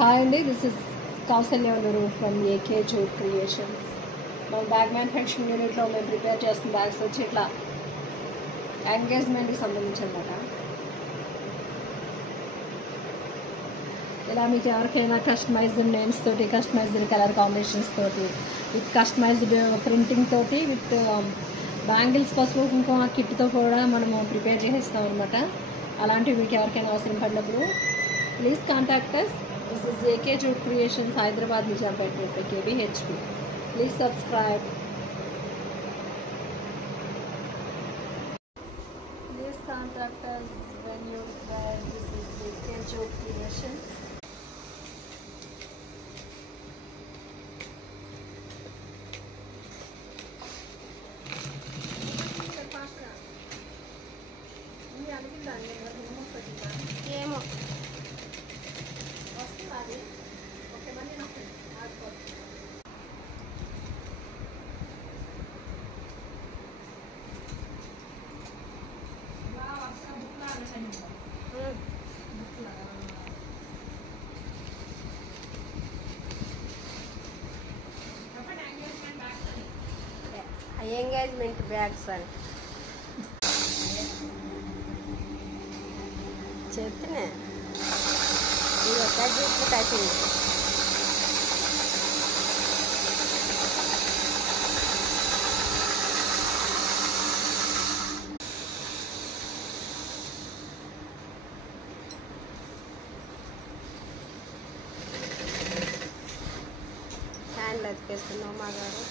Hi అండి, this is Kaushalya గారు from AK jute creations. మన బ్యాగ్ మ్యానుఫ్యాక్చరింగ్ యూనిట్లో మేము ప్రిపేర్ చేస్తున్న బ్యాగ్స్ వచ్చి ఇట్లా ఎంగేజ్మెంట్కి సంబంధించి అనమాట. ఇలా మీకు ఎవరికైనా కస్టమైజ్డ్ నేమ్స్ తోటి, కస్టమైజ్డ్ కలర్ కాంబినేషన్స్ తోటి, విత్ కస్టమైజ్డ్ ప్రింటింగ్ తోటి, విత్ బ్యాంగిల్స్, పసుపు కుంకుమ కిట్తో కూడా మనము ప్రిపేర్ చేసేస్తాం అనమాట. అలాంటివి మీకు ఎవరికైనా అవసరం పడినప్పుడు please contact us. This is AK Jute Creations, Hyderabad, Nizampet, KBHP. Please subscribe. Please contact us when you require. This is AK Jute Creations. ఏమో ఎంగేజ్మెంట్ బ్యాగ్స్ అని చెప్తున్నా. ఇది ఒక జూట్లు కట్టింది. హ్యాండ్ అతికేస్తున్నావు మా గారు.